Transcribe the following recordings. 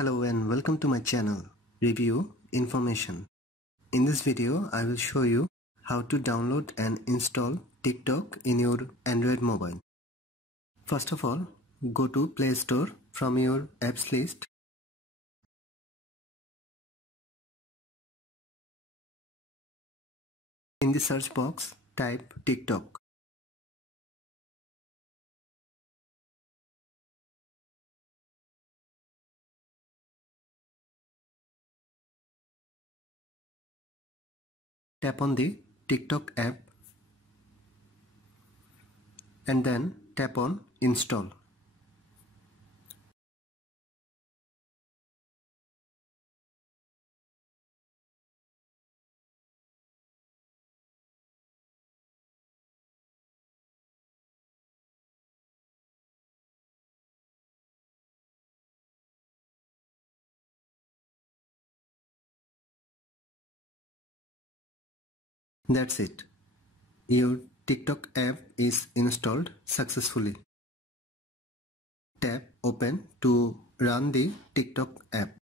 Hello and welcome to my channel, Review Information. In this video, I will show you how to download and install TikTok in your Android mobile. First of all, go to Play Store from your apps list. In the search box, type TikTok. Tap on the TikTok app and then tap on Install. That's it. Your TikTok app is installed successfully. Tap Open to run the TikTok app.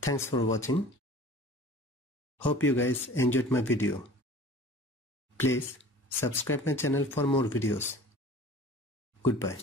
Thanks for watching. Hope you guys enjoyed my video. Please subscribe my channel for more videos. Goodbye.